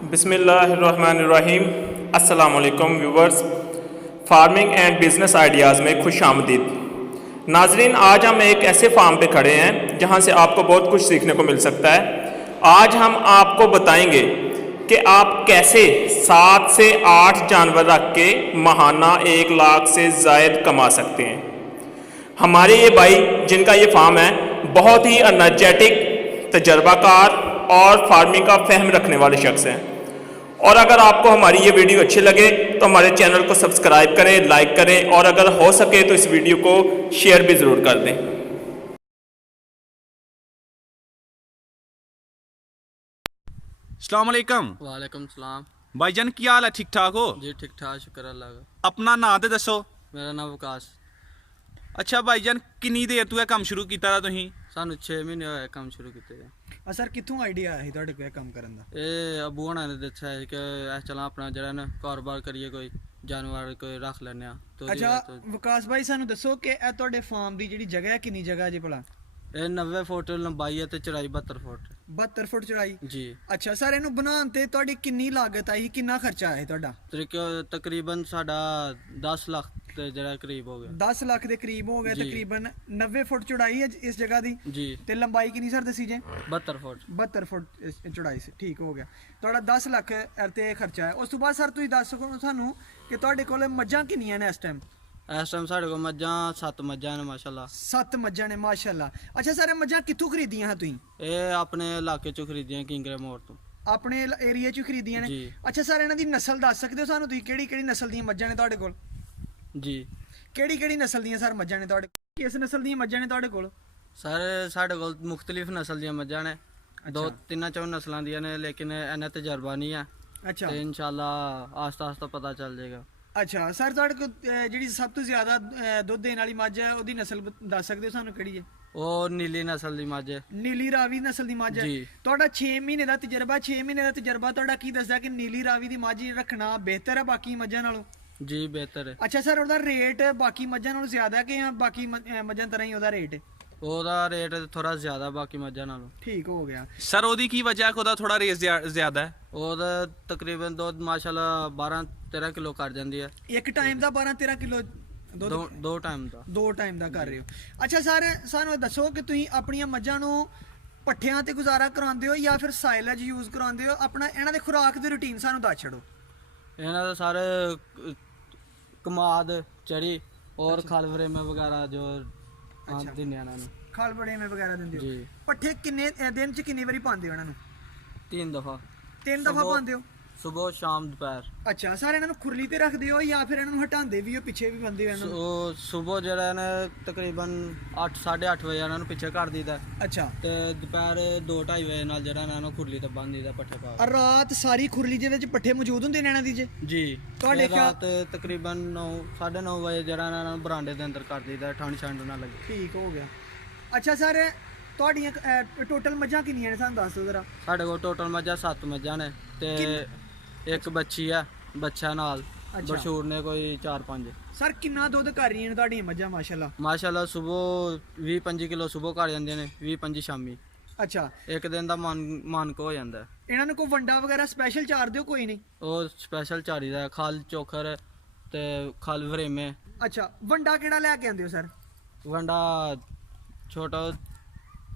बिस्मिल्लाहिर्रहमानिर्रहीम। अस्सलाम वालेकुम viewers, farming and business ideas में खुश आमदीद। नाजरीन, आज हम एक ऐसे फार्म पे खड़े हैं जहां से आपको बहुत कुछ सीखने को मिल सकता है। आज हम आपको बताएंगे कि आप कैसे 7 से 8 जानवर रख के माहाना 1 लाख से ज़ायद कमा सकते हैं। हमारे ये भाई जिनका ये फार्म है, बहुत ही एनर्जेटिक, तजर्बाकार और फार्मिंग का फहम रखने वाले शख्स हैं। और अगर आपको हमारी ये वीडियो अच्छी लगे तो हमारे चैनल को सब्सक्राइब करें, लाइक करें और अगर हो सके तो इस वीडियो को शेयर भी ज़रूर कर दें। अस्सलाम वालेकुम। वालेकुम सलाम भाईजान की हाल है, ठीक ठाक हो? जी, ठीक ठाक, शुक्र अल्लाह का। अपना नाम तो दसो। मेरा नाम विकास। अच्छा भाईजान, किन्नी देर तू काम शुरू किया तुसीं? सानू 6 महीने होए काम शुरू किते। सर कितों आइडिया है तुहाडे कोल काम करन दा? ये अबू होना ने दस्सिया है कि अस चला अपना जेड़ा ना कारोबार करिए, कोई जानवर कोई रख लैने आ। तो अच्छा विकास भाई, सानू दसो कि ए तुहाडे फार्म दी जेड़ी जगह है किन्नी जगह जी भला? ये 90 फुट लंबाई है ते चौड़ाई 72 फुट। 72 फुट चौड़ाई जी। अच्छा सर, इनू बनाने ते तुहाडी किन्नी लागत आई, किन्ना खर्चा आया तुहाडा? तकरीबन साडा 10 लाख ते जेड़ा करीब हो गया। 10 लाख दे करीब हो गया। जी। तकरीबन 90 फुट चौड़ाई है इस जगह दी जी। ते लंबाई किन्नी सर दसी जे? 72 फुट। 72 फुट चौड़ाई से ठीक हो गया। तुहाडा 10 लाख ते खर्चा है। उस तो बाद सर तुसीं दस सको सानू कि तुहाडे कोल मज्जां किन्नियां ने इस टाइम? इस टाइम साढ़े को मज्जां 7 मज्जां ने माशाल्लाह। 7 मज्जां ने माशाल्लाह। अच्छा सर, मज्जां कित्थों खरीदियां हां तुसीं? ये अपने इलाके चों खरीदियां किंगरे मोड़ तो। अपने एरिया चों खरीदियां ने? जी। अच्छा सर, इन्हां दी नस्ल दस सकदे हो सानू तुसीं, केड़ी केड़ी नस्ल दियां मज्जां ने तुहाडे कोल? जी। केड़ी केड़ी नस्ल दियां सर मज्जां ने तुहाडे कोल? किस नस्ल दियां मज्जां ने तुहाडे कोल? सर साढ़े कोल मुख्तलिफ नस्ल दियां मज्जां ने। दो तिन्ना चौं नस्लां दियां ने, लेकिन इन्ना तजर्बा नहीं है। अच्छा ते इंशाल्लाह आस्ता आस्ता पता चल जाएगा। अच्छा सर, तुहाडे कोल जेह्ड़ी सब तो ज्यादा दुद्ध देने वाली मज्झ है, ओह्दी नस्ल दस सकदे हो सानू केड़ी है? वो नीली नस्ल दी मज्झ है। नीली रावी नस्ल दी मज्झ है। जी। तुहाडा 6 महीने दा तजर्बा, 6 महीने दा तजर्बा तुहाडा की दसदा कि नीली रावी दी मज्झ रखना बेहतर है बाकी मज्झां नालों? जी बेहतर है। अच्छा सर, ओहदा रेट बाकी मज्झां नालों ज्यादा है कि बाकी मज्झां तरह ही ओहदा रेट है? ओहदा रेट थोड़ा ज्यादा बाकी मज्झां नालों। ठीक हो गया। सर ओदी की वजह है, थोड़ा रेट ज्यादा है? ओहदा तकरीबन दुद्ध माशाल्लाह 12-13 किलो कर जाती है एक टाइम दा 12-13 किलो दुद्ध? दो टाइम दा। 2 टाइम दा कर रहे हो। अच्छा सर, सानू दसो कि तुसीं अपनियां मज्झां नू पट्ठियां ते गुजारा करांदे हो या फिर साइलेज यूज करांदे हो? अपना इन्हां दे खुराक दी रूटीन सानू दस छड़ो। इन्हां दे सारे कमाद चरी और खल वरेमे वगैरह जो अच्छा। दिन्ने इन्हां नू। खाल बड़े में वगैरह दिंदे हो? जी। पट्ठे किन्ने दिन च किन्नी बारी पांदे हो इन्हां नू? 3 दफा। 3 दफा सुबह- पांदे हो? सुबह शाम दोपहर। अच्छा सर, इन्हां नू खुरली ते रखदे हो या फिर इन्हां नू हटांदे भी हो, पिछे भी बंदे हो इन्हां नू? सुबह जेह्ड़ा है ना तकरीबन 8-8:30 बजे इन्हां नू पिच्छे कर दीदा है अच्छा। ते दोपहर 2-2:30 बजे नाल जेह्ड़ा इन्हां नू खुरली ते बंद दीदा पट्ठे पा के। रात सारी खुरली दे विच पट्ठे मौजूद हुंदे ने इन्हां दी जे? जी। तुहाडे ते रात तकरीबन 9-9:30 बजे जेह्ड़ा इन्हां नू बरांडे दे अंदर कर दीदा है, ठंड शंड ना लगे। ठीक हो गया। अच्छा सर, तुहाडियां टोटल मज्झां किन्नियां ने सानू दस दो जरा। साढ़े कोल टोटल मज्झां 7 मज्झां ने ते एक बच्ची है, बच्चा नाल अच्छा। बछूर ने कोई 4-5। सर किन्ना दुद्ध कर रही ने तुहाडियां मज्झां माशाल्लाह? माशाल्लाह सुबह 20-25 किलो सुबह कर जांदे ने, 20-25 शामी। अच्छा, एक दिन दा मानक हो जांदा है। इन्हां नू कोई वंडा वगैरह स्पेशल चार दियो? कोई नहीं? ਉਹ ਸਪੈਸ਼ਲ ਚਾਰੀ ਦਾ ਖਲ ਚੋਖਰ ਤੇ ਖਲ ਵਰੇਮੇ। अच्छा, वंडा केड़ा लेके आंदे हो सर? ਵੰਡਾ ਛੋਟਾ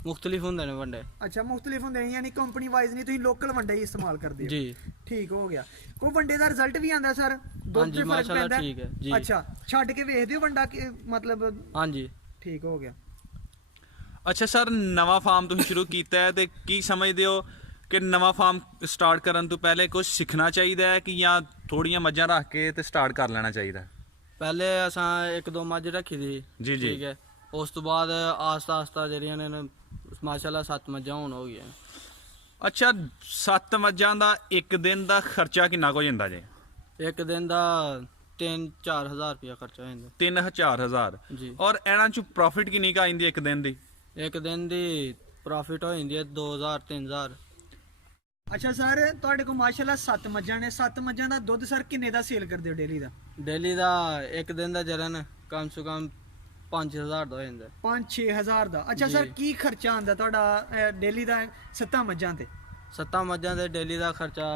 ਮੁxtਲਿਫ ਹੁੰਦੇ ਨੇ ਵੰਡੇ। अच्छा, मुख्तलिफ होंदे ने, यानी कंपनी वाइज नहीं, तुसीं लोकल वंडे ही इस्तेमाल करदे हो? जी। ठीक हो गया। कोई वंडे दा रिजल्ट भी आंदा सर? दुद्ध ਹਾਂਜੀ च फर्क ਮਾਸ਼ਾਅੱਲਾ पैंदा? ਠੀਕ ਹੈ ਜੀ। अच्छा, छड्ड के वेखदे हो वंडा मतलब? ਹਾਂਜੀ। ठीक हो गया। ਅੱਛਾ ਸਰ, ਨਵਾਂ ਫਾਰਮ ਤੁਸੀਂ ਸ਼ੁਰੂ ਕੀਤਾ ਹੈ ਤੇ ਕੀ ਸਮਝਦੇ ਹੋ ਕਿ ਨਵਾਂ ਫਾਰਮ ਸਟਾਰਟ ਕਰਨ ਤੋਂ ਪਹਿਲੇ ਕੁਝ ਸਿੱਖਣਾ ਚਾਹੀਦਾ ਹੈ ਕਿ ਜਾਂ ਥੋੜੀਆਂ ਮੱਝਾਂ ਰੱਖ ਕੇ ਤੇ ਸਟਾਰਟ ਕਰ ਲੈਣਾ ਚਾਹੀਦਾ ਹੈ? ਪਹਿਲੇ ਅਸਾਂ 1-2 ਮੱਝ ਰੱਖੀ ਸੀ। ਜੀ, ਜੀ। ਠੀਕ ਹੈ। ਉਸ ਤੋਂ ਬਾਅਦ ਆਸਤਾ ਆਸਤਾ ਜਿਹੜੀਆਂ ਨੇ ਨਾ ਮਾਸ਼ਾਅੱਲਾ 7 ਮੱਝਾਂ ਹੁਣ ਹੋ ਗਈਆਂ। ਅੱਛਾ, 7 ਮੱਝਾਂ ਦਾ ਇੱਕ ਦਿਨ ਦਾ ਖਰਚਾ ਕਿੰਨਾ ਕੁ ਹੋ ਜਾਂਦਾ ਜੇ? ਇੱਕ ਦਿਨ ਦਾ 3-4 ਹਜ਼ਾਰ ਰੁਪਇਆ ਖਰਚਾ ਹੋ ਜਾਂਦਾ। 3,000 ਜੀ। ਔਰ ਇਹਨਾਂ ਚ ਪ੍ਰੋਫਿਟ ਕਿੰਨੀ ਕੁ ਆ ਜਾਂਦੀ ਇੱਕ ਦਿਨ ਦੀ? ਇੱਕ ਦਿਨ ਦੀ ਪ੍ਰੋਫਿਟ ਹੋ ਜਾਂਦੀ ਹੈ 2,000-3,000। अच्छा सर, तुहाडे को माशाल्लाह 7 मज्झां ने। 7 मज्झां दा दुद्ध सर किन्ने दा सेल करदे हो डेली दा? ਡੇਲੀ ਦਾ ਇੱਕ ਦਿਨ ਦਾ ਜਰਨ ਕਮ ਸੇ ਕਮ 5,000 ਦਾ ਹੋ ਜਾਂਦਾ ਹੈ। 5-6 हज़ार दा। अच्छा जी। सर, की खर्चा आंदा तुहाडा डेली दा 7 मज्झां ते? 7 ਮੱਝਾਂ ਦੇ ਡੇਲੀ ਦਾ ਖਰਚਾ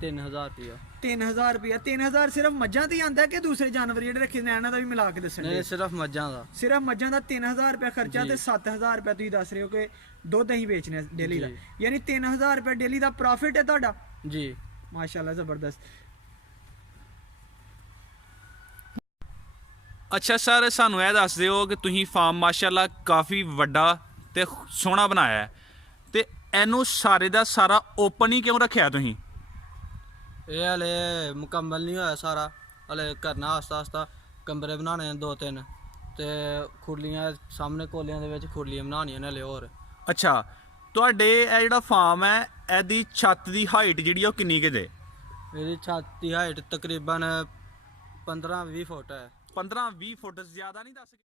3000 ਰੁਪਇਆ 3000 ਰੁਪਇਆ 3000 ਸਿਰਫ ਮੱਝਾਂ ਤੇ ਹੀ ਆਂਦਾ ਕਿ ਦੂਸਰੇ ਜਾਨਵਰ ਜਿਹੜੇ ਰੱਖੇ ਨੇ ਇਹਨਾਂ ਦਾ ਵੀ ਮਿਲਾ ਕੇ ਦੱਸਣ ਨਹੀਂ ਦੇ ਸਿਰਫ ਮੱਝਾਂ ਦਾ ਸਿਰਫ ਮੱਝਾਂ ਦਾ 3000 ਰੁਪਇਆ ਖਰਚਾ ਤੇ 7000 ਰੁਪਇਆ ਤੁਸੀਂ ਦੱਸ ਰਹੇ ਹੋ ਕਿ ਦੁੱਧ ਅਸੀਂ ਵੇਚਨੇ ਡੇਲੀ ਦਾ, ਜੀ। ਯਾਨੀ 3000 ਰੁਪਇਆ ਡੇਲੀ ਦਾ ਪ੍ਰੋਫਿਟ ਹੈ ਤੁਹਾਡਾ। ਜੀ ਮਾਸ਼ਾਅੱਲਾ ਜ਼ਬਰਦਸਤ। ਅੱਛਾ ਸਰ, ਸਾਨੂੰ ਇਹ ਦੱਸ ਦਿਓ ਕਿ ਤੁਸੀਂ ਫਾਰਮ ਮਾਸ਼ਾਅੱਲਾ ਕਾਫੀ ਵੱਡਾ ਤੇ ਸੋਹਣਾ ਬਣਾਇਆ ਹੈ, ਤੇ ਇਹਨੂੰ ਸਾਰੇ ਦਾ ਸਾਰਾ ਓਪਨ ਹੀ ਕਿਉਂ ਰੱਖਿਆ ਤੁਸੀਂ? ਇਹ ਹਲੇ ਮੁਕੰਮਲ ਨਹੀਂ ਹੋਇਆ ਸਾਰਾ, ਹਲੇ ਕਰਨਾ ਆਸਤਾ ਆਸਤਾ। ਕਮਰੇ ਬਣਾਉਣੇ ਨੇ 2-3 ਤੇ ਖੁਰਲੀਆਂ ਸਾਹਮਣੇ ਕੋਲਿਆਂ ਦੇ ਵਿੱਚ ਖੁਰਲੀਆਂ ਬਣਾਉਣੀਆਂ ਨੇ ਹਲੇ ਹੋਰ। ਅੱਛਾ, ਤੁਹਾਡੇ ਇਹ ਜਿਹੜਾ ਫਾਰਮ ਹੈ ਇਹਦੀ ਛੱਤ ਦੀ ਹਾਈਟ ਜਿਹੜੀ ਉਹ ਕਿੰਨੀ ਕੁ ਜੇ? ਇਹਦੀ ਛੱਤ ਦੀ ਹਾਈਟ ਤਕਰੀਬਨ 15-20 ਫੁੱਟ ਹੈ। 15-20 ਫੁੱਟ, ਜ਼ਿਆਦਾ ਨਹੀਂ ਦੱਸ